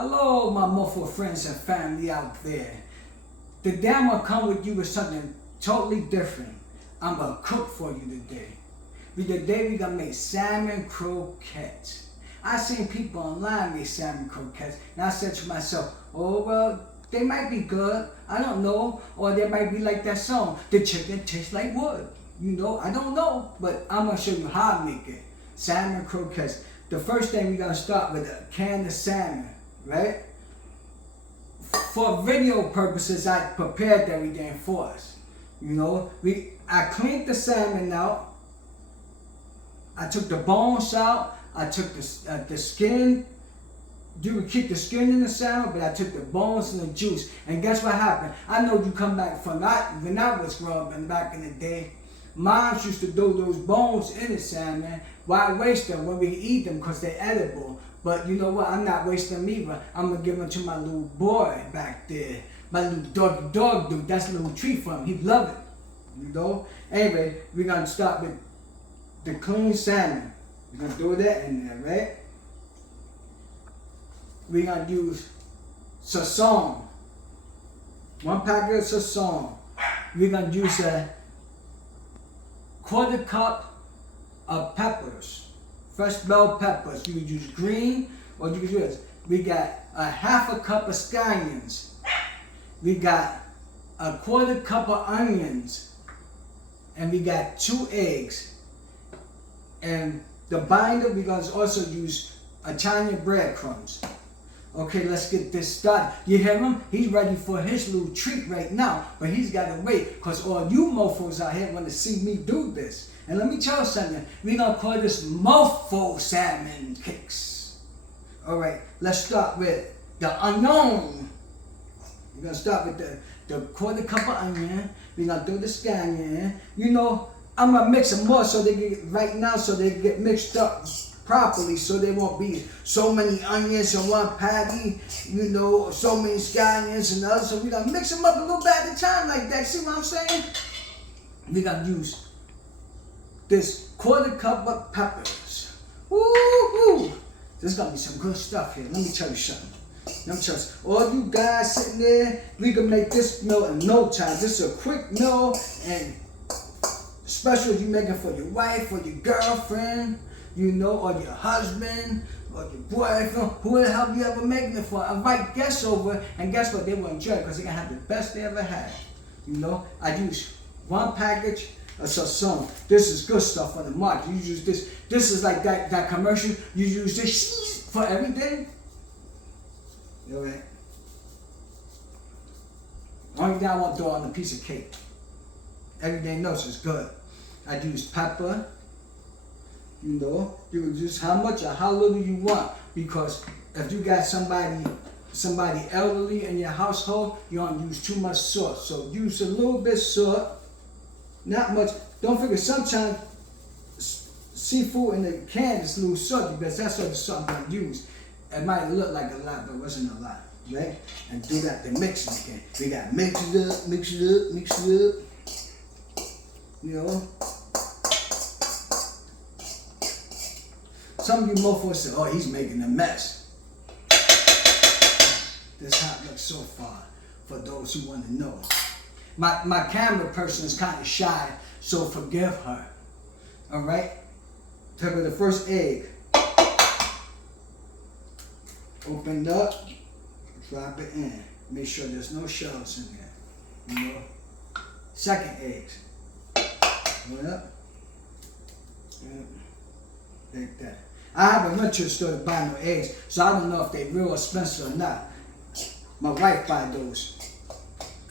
Hello, my Mofo friends and family out there. Today I'm gonna come with you with something totally different. I'm gonna cook for you today. Today we're gonna make salmon croquettes. I seen people online make salmon croquettes, and I said to myself, oh well, they might be good. I don't know, or they might be like that song, the chicken tastes like wood. You know, I don't know, but I'm gonna show you how I make it. Salmon croquettes. The first thing we're gonna start with a can of salmon, right? For video purposes, I prepared everything for us. You know, I cleaned the salmon out. I took the bones out. I took the skin. You would keep the skin in the salmon, but I took the bones and the juice. And guess what happened? I know you come back from that when I was growing up back in the day. Moms used to throw those bones in the salmon. Why waste them when we eat them? Because they're edible. But you know what? I'm not wasting them either. I'm going to give them to my little boy back there. My little dog dude. That's a little treat for him. He'd love it. You know? Anyway, we're going to start with the clean salmon. We're going to throw that in there, right? We're going to use sazon. 1 packet of sazon. We're going to use a 1/4 cup of peppers, fresh bell peppers. You could use green or you could use this. We got a 1/2 cup of scallions. We got a 1/4 cup of onions, and we got 2 eggs. And the binder, we're going to also use Italian breadcrumbs. Okay, let's get this started. You hear him? He's ready for his little treat right now, but he's got to wait because all you mofos out here want to see me do this. And let me tell you something. We're going to call this Mofo salmon cakes. All right, let's start with the onion. We're going to start with the 1/4 cup of onion. We're going to throw the scallion in. You know, I'm going to mix them more so they get right now so they get mixed up properly, so there won't be so many onions in one patty, you know, so many scallions and others. So we're going to mix them up a little bit at a time like that. See what I'm saying? We're going to use this 1/4 cup of peppers. Woo-hoo! There's going to be some good stuff here. Let me tell you something. Let me tell you something. All you guys sitting there, we can make this meal in no time. This is a quick meal, and especially if you're making for your wife or your girlfriend, you know, or your husband, or your boyfriend, who the hell you ever making it for. Invite guests over, and guess what? They will enjoy it because they're going to have the best they ever had. You know, I use 1 package of sazon. This is good stuff on the market. You use this. This is like that commercial. You use this for everything. All right. Only thing I want to throw on a piece of cake. Everything else is good. I use pepper. You know, you can use how much or how little you want, because if you got somebody elderly in your household, you don't use too much salt. So use a little bit salt, not much. Don't forget, sometimes seafood in the can is a little salty because that's what the salt I'm gonna use. It might look like a lot, but it wasn't a lot, right? And do that to mix it again. We got mix it up, mix it up, mix it up. You know. Some of you mofos say, oh, he's making a mess. This is how it looks so far, for those who want to know. My camera person is kind of shy, so forgive her. All right? Take with the first egg. Open it up, drop it in. Make sure there's no shells in there. You know? Second egg. Open it up. Like that. I haven't went to the store to buy no eggs, so I don't know if they're real expensive or not. My wife buy those.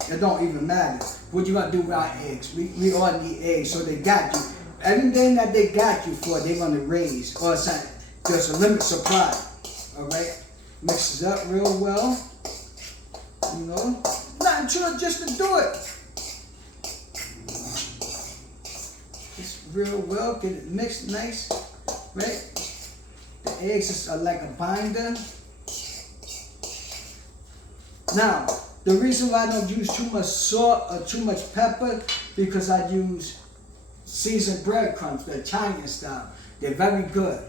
It don't even matter. What you gonna do with our eggs? We all need eggs, so they got you. Everything that they got you for, they're gonna raise. Or something. There's a limited supply. Alright? Mix it up real well. You know? Nothing to it, just to do it. Just real well, get it mixed nice. Right? The eggs are like a binder. Now, the reason why I don't use too much salt or too much pepper, because I use seasoned breadcrumbs, the Italian style. They're very good.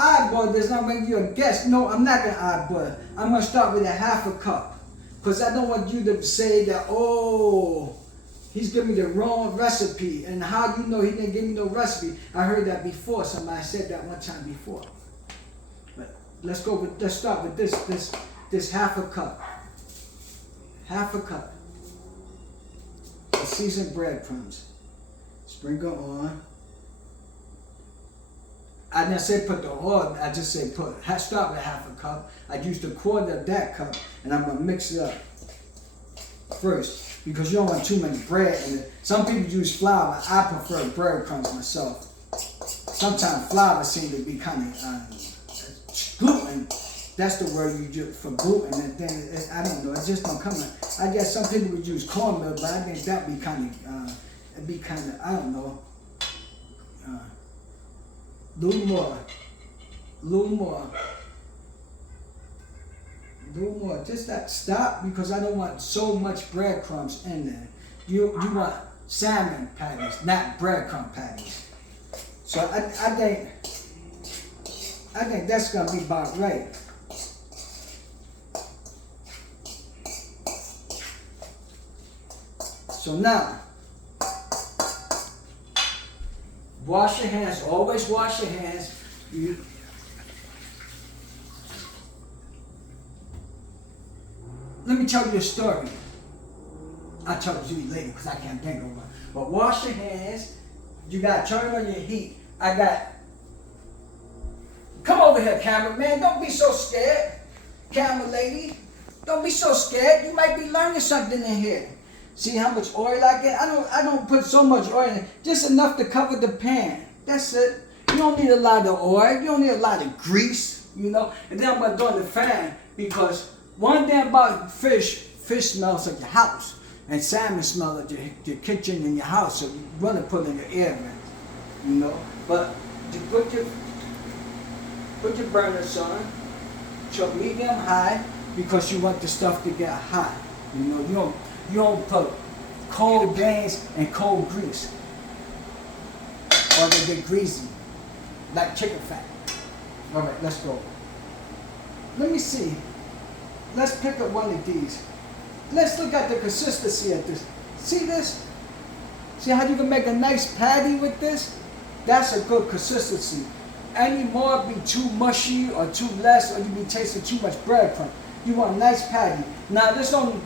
eyeball this. I'm making you a guess. No, I'm not gonna eyeball it. I'm gonna start with a half a cup, because I don't want you to say that, oh, he's giving me the wrong recipe. And how you know he didn't give me no recipe? I heard that before. Somebody said that one time before. But let's start with this half a cup. Half a cup of seasoned breadcrumbs. Sprinkle on. I didn't say put the oil, I just say start with half a cup. I used a quarter of that cup, and I'm gonna mix it up first, because you don't want too much bread in it. Some people use flour. I prefer breadcrumbs myself. Sometimes flour seems to be kind of gluten. That's the word you use for gluten, and then I don't know. It just don't come out. I guess some people would use cornmeal, but I think that'd be kind of, I don't know. Little more. Just that. Stop, because I don't want so much breadcrumbs in there. You want salmon patties, not breadcrumb patties. So I think that's gonna be about right. So now, wash your hands. Always wash your hands. Let me tell you a story. I'll tell it to you later because I can't think of one. But wash your hands. You got to turn on your heat. Come over here, cameraman. Don't be so scared. Camera lady. Don't be so scared. You might be learning something in here. See how much oil I get? I don't put so much oil in it. Just enough to cover the pan. That's it. You don't need a lot of oil. You don't need a lot of grease, you know. And then I'm going to go in the fan, because one thing about fish smells like your house. And salmon smells like your kitchen and your house. So you want to put in your air vent, you know. But you put your burners on, to medium high, because you want the stuff to get hot. You know, you don't put cold grains and cold grease, or they get greasy, like chicken fat. All right, let's go. Let me see. Let's pick up one of these. Let's look at the consistency of this. See this? See how you can make a nice patty with this? That's a good consistency. Any more be too mushy or too less, or you be tasting too much breadcrumb. You want a nice patty. Now there's only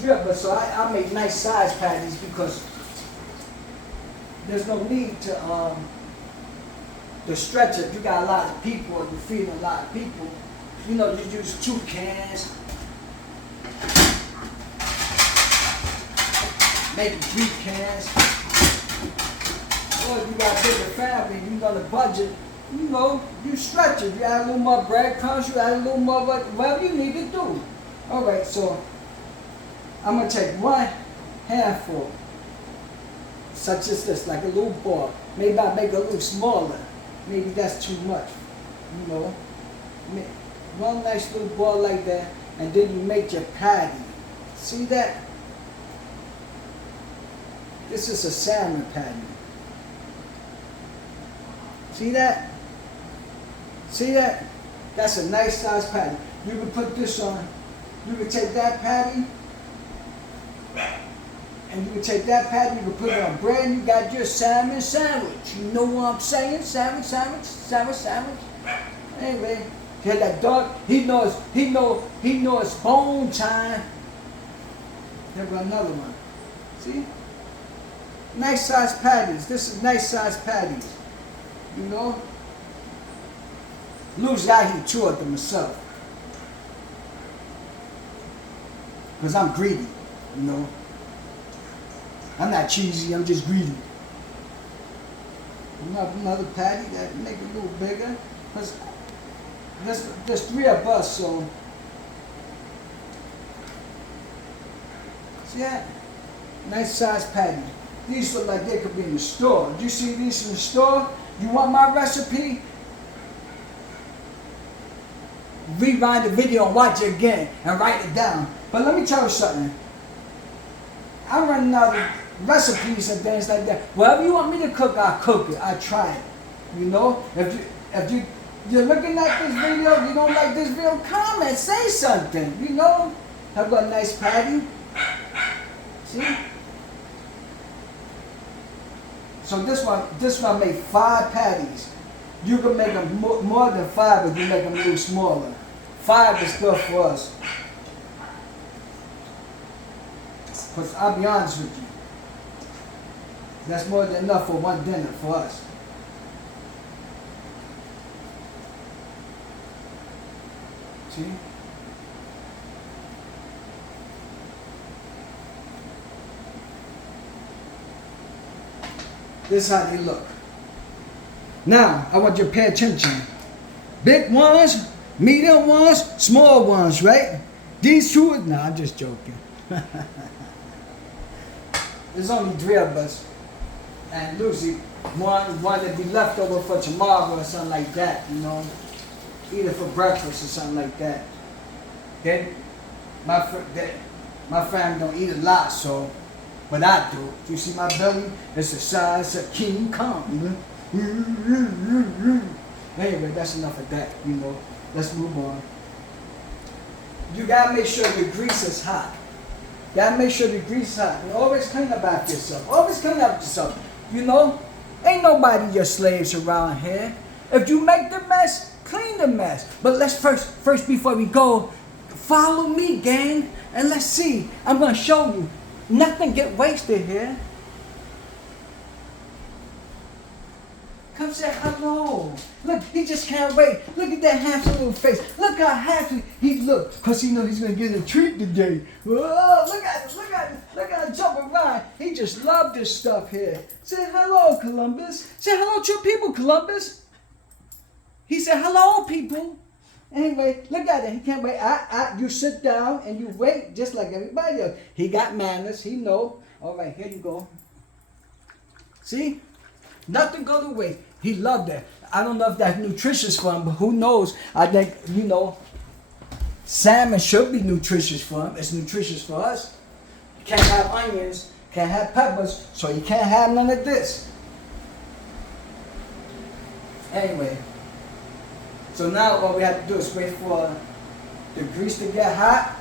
drip, but so I make nice size patties, because there's no need to stretch it. You got a lot of people, or you're feeding a lot of people. You know, you use 2 cans, maybe 3 cans. Or if you got a bigger family, you got a budget. You know, you stretch it. You add a little more breadcrumbs, you add a little more, whatever you need to do. All right, so I'm going to take 1 handful, such as this, like a little ball. Maybe I make it a little smaller. Maybe that's too much, you know. One nice little ball like that, and then you make your patty. See that? This is a salmon patty. See that? See that? That's a nice size patty. You can put this on. You can take that patty, and you can take that patty, you can put it on bread, and you got your salmon sandwich. You know what I'm saying? Salmon sandwich. Anyway, hear that dog? He knows it's bone time. There go another one. See? Nice size patties. This is nice size patties. You know? Lose I eat 2 of them myself. Because I'm greedy, you know. I'm not cheesy, I'm just greedy. Another patty that make it a little bigger. Because there's 3 of us, so. See that? Nice size patty. These look like they could be in the store. Do you see these in the store? You want my recipe? Rewind the video and watch it again and write it down. But let me tell you something. I'm running out of recipes and things like that. Whatever you want me to cook, I'll cook it. I'll try it. You know? If You're looking at this video, you don't like this video, comment, say something, you know? I've got a nice patty. See? So this one made 5 patties. You can make them more than 5, but you make them a little smaller. 5 is good for us. Because I'll be honest with you, that's more than enough for one dinner for us. See? This is how they look. Now, I want you to pay attention. Big ones, medium ones, small ones, right? These two, nah, I'm just joking. There's only 3 of us. And Lucy, one that be left over for tomorrow or something like that, you know. Either for breakfast or something like that. Then, my family don't eat a lot, so, but I do. You see my belly? It's the size of King Kong. Anyway, that's enough of that, you know. Let's move on. You gotta make sure your grease is hot. You gotta make sure the grease is hot. And always clean about yourself. Always clean up yourself. You know, ain't nobody your slaves around here. If you make the mess, clean the mess. But let's first before we go, follow me, gang, and let's see. I'm gonna show you. Nothing get wasted here. Come say hello. Look, he just can't wait. Look at that handsome little face. Look how happy he looks. Because he knows he's going to get a treat today. Whoa, look at him, look at him. Look at him jumping around. He just loved this stuff here. Say hello, Columbus. Say hello to your people, Columbus. He said, hello, people. Anyway, look at it. He can't wait. You sit down and you wait just like everybody else. He got manners. He know. All right, here you go. See? Nothing go to waste. He loved that. I don't know if that's nutritious for him, but who knows? I think, you know, salmon should be nutritious for him. It's nutritious for us. You can't have onions, can't have peppers, so you can't have none of this. Anyway, so now all we have to do is wait for the grease to get hot.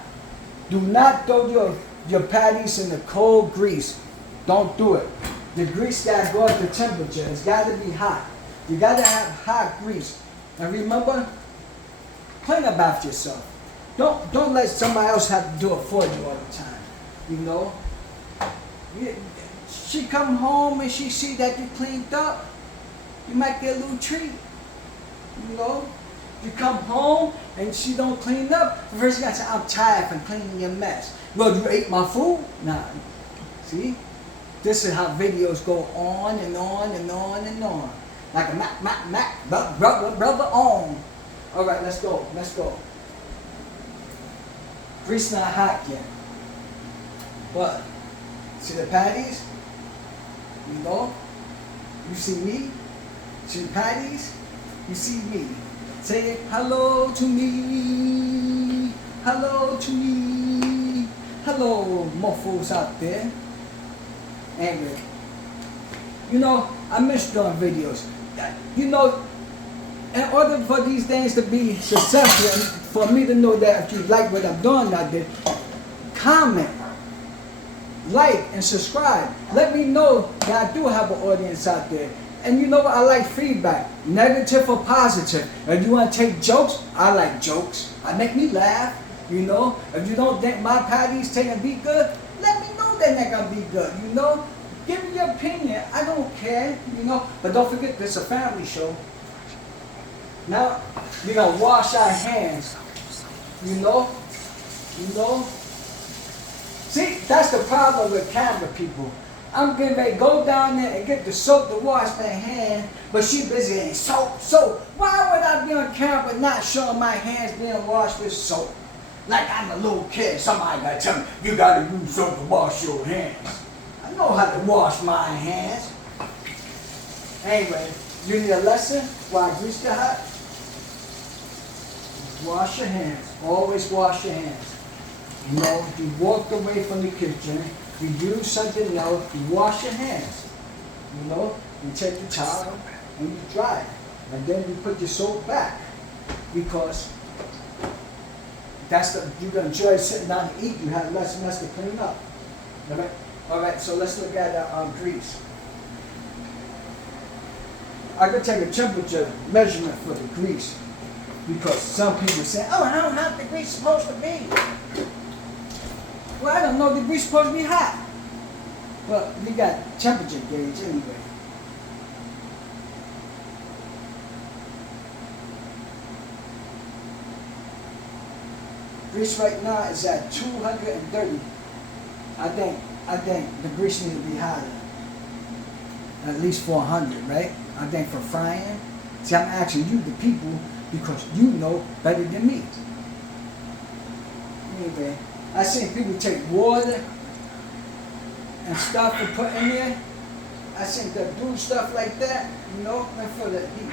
Do not throw your patties in the cold grease. Don't do it. The grease got to go up to temperature. It's got to be hot. You got to have hot grease. And remember, clean about yourself. Don't let somebody else have to do it for you all the time. You know? She come home and she see that you cleaned up. You might get a little treat. You know? You come home and she don't clean up. First you got to say, I'm tired from cleaning your mess. Well, you ate my food? Nah. See? This is how videos go on and on and on and on. Like a Mac, brother on. All right, let's go, let's go. Grease not hot yet. But, see the patties? You know? You see me? See the patties? You see me. Say hello to me. Hello to me. Hello, Mofos out there. Anyway, you know, I miss doing videos. You know, in order for these things to be successful, and for me to know that if you like what I'm doing out there, comment, like, and subscribe. Let me know that I do have an audience out there. And you know what? I like feedback, negative or positive. If you want to take jokes, I like jokes. I make me laugh. You know, if you don't think my patties taking be good, let me know they're not gonna be good. You know, give me your opinion. I don't care. You know, but don't forget this is a family show. Now we're gonna wash our hands. You know, See, that's the problem with camera people. I'm getting ready to go down there and get the soap to wash my hands, but she busy in soap. Why would I be on camera not showing my hands being washed with soap? Like I'm a little kid. Somebody gotta tell me, you gotta use soap to wash your hands. I know how to wash my hands. Anyway, you need a lesson while I grease the hot? Wash your hands. Always wash your hands. You know, if you walked away from the kitchen, you use something else, you wash your hands. You know, you take the towel and you dry it. And then you put your salt back, because you're gonna enjoy sitting down and eat. You have less mess to clean up. All right. So let's look at our grease. I could take a temperature measurement for the grease, because some people say, "Oh, how hot the grease supposed to be?" Well, I don't know. The grease supposed to be hot. But we got temperature gauge anyway. Grease right now is at 230. I think the grease needs to be higher. At least 400, right? I think for frying. See, I'm asking you, the people, because you know better than me. Anyway, I seen people take water and stuff and put in there. I seen them do stuff like that, and for the heat.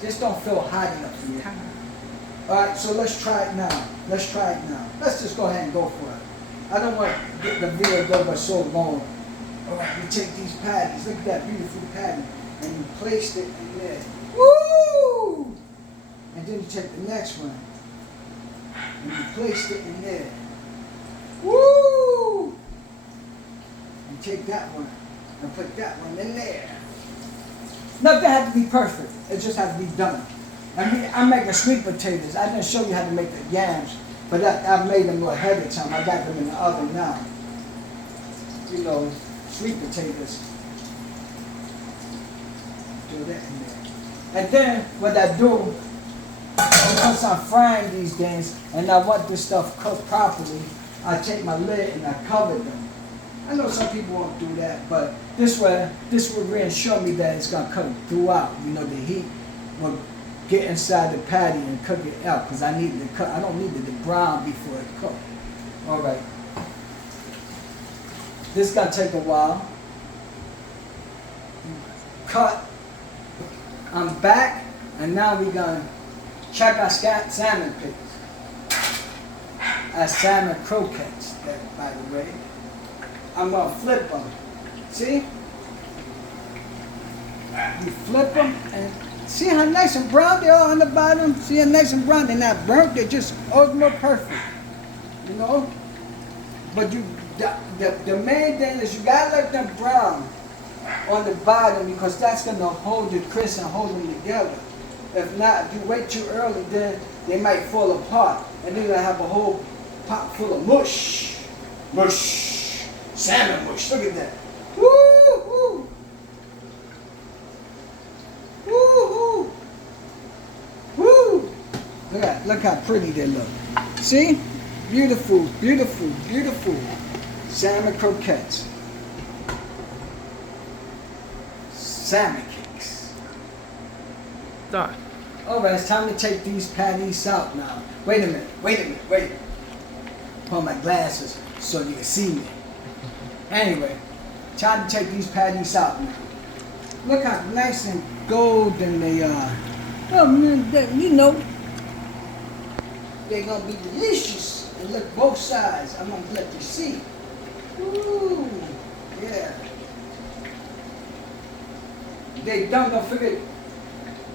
Just don't feel hot enough for you. Alright, so let's try it now. Let's just go ahead and go for it. I don't want to get the video go by so long. Alright, we take these patties. Look at that beautiful patty. And you place it in there. Woo! And then you take the next one. And you place it in there. Woo! And take that one. And put that one in there. Nothing has to be perfect. It just has to be done. I'm making sweet potatoes. I didn't show you how to make the yams, but I've made them ahead of time. I got them in the oven now. Sweet potatoes. Do that in there. And then what I do, because I'm frying these things and I want this stuff cooked properly, I take my lid and I cover them. I know some people won't do that, but this will reassure me that it's gonna cook throughout. The heat will get inside the patty and cook it out, because I need it to cook. I don't need it to brown before it cooks. All right. This is gonna take a while. Cut. I'm back, and now we're gonna check our salmon pigs. Our salmon croquettes, by the way. I'm gonna flip them. See? You flip them and see how nice and brown they are on the bottom? See how nice and brown? They're not burnt, they're just almost perfect. But the main thing is you gotta let them brown on the bottom, because that's gonna hold the crisp and hold them together. If not, if you wait too early, then they might fall apart. And then you're gonna have a whole pot full of mush. Mush. Salmon mush, look at that. Woo-hoo! Woo-hoo! Woo! Look how pretty they look. See? Beautiful, beautiful, beautiful salmon croquettes. Salmon cakes. Done. Alright, it's time to take these patties out now. Wait a minute. Put my glasses so you can see me. Anyway, time to take these patties out now. Look how nice and golden they are. They're gonna be delicious. And look both sides. I'm gonna let you see. Ooh, yeah. They don't forget.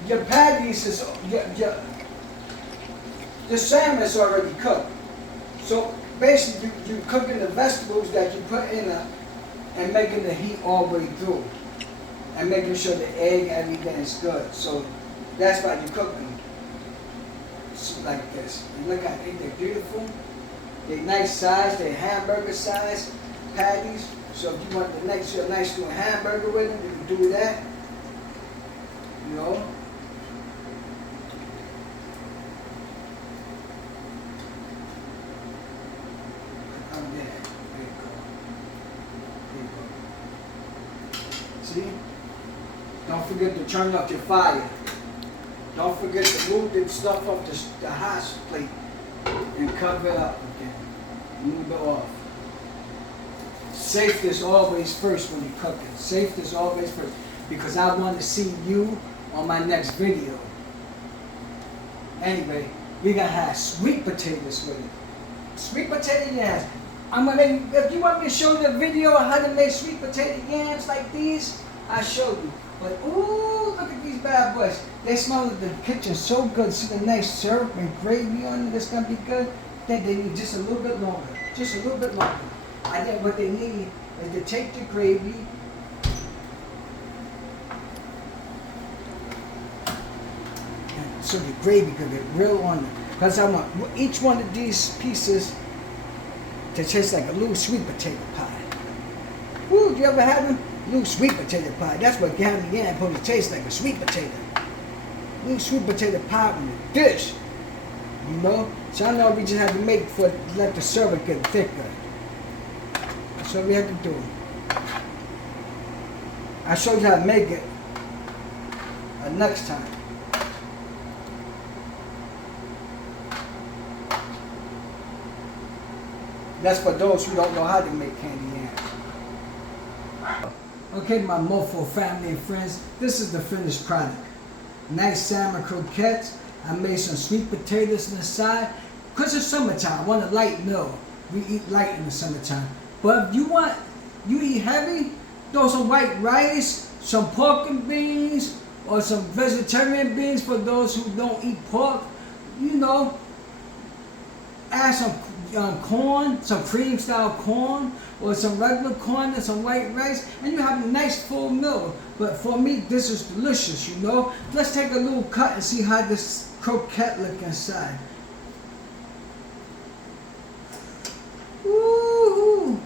Your patties is the salmon is already cooked. So basically, you cooking the vegetables that you put in and making the heat all the way through, and making sure the egg and everything is good. So that's why you cook them like this. And look how they're beautiful. They're nice size. They're hamburger size patties. So if you want a nice little hamburger with them, you can do that. See? Don't forget to turn up your fire. Don't forget to move the stuff off the hot plate and cover it up again. Move it off. Safety is always first when you're cooking. Safety is always first, because I want to see you on my next video. Anyway, we're gonna have sweet potatoes with it. Sweet potato yams. If you want me to show you a video on how to make sweet potato yams like these, I showed you. But ooh, look at these bad boys. They smell like the kitchen so good. See the nice syrup and gravy on it. It's gonna be good. Then they need just a little bit longer. Just a little bit longer. I think what they need is to take the gravy. And so the gravy could get real on it. Because I want each one of these pieces to taste like a little sweet potato pie. Woo, you ever had them? Little sweet potato pie. That's what Gambia is supposed to taste like, a sweet potato. Little sweet potato pie on the dish. You know? So I know we just have to make for let the syrup get thicker. That's what we have to do. I showed you how to make it next time. That's for those who don't know how to make candy yams. Okay, my Mofo family and friends, this is the finished product. Nice salmon croquettes. I made some sweet potatoes on the side. Because it's summertime, I want a light meal. We eat light in the summertime. But if you eat heavy, throw some white rice, some pork and beans, or some vegetarian beans for those who don't eat pork. You know, add some corn, some cream style corn, or some regular corn and some white rice, and you have a nice full meal. But for me, this is delicious, you know. Let's take a little cut and see how this croquette look inside. Woo-hoo.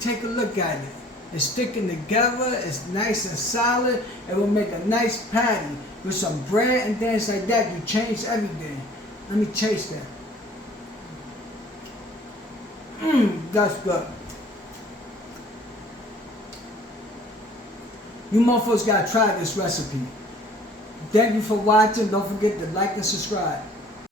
Take a look at it. It's sticking together, it's nice and solid. It will make a nice patty with some bread and things like that. You change everything. Let me taste that. That's good. You mofos gotta try this recipe. Thank you for watching. Don't forget to like and subscribe.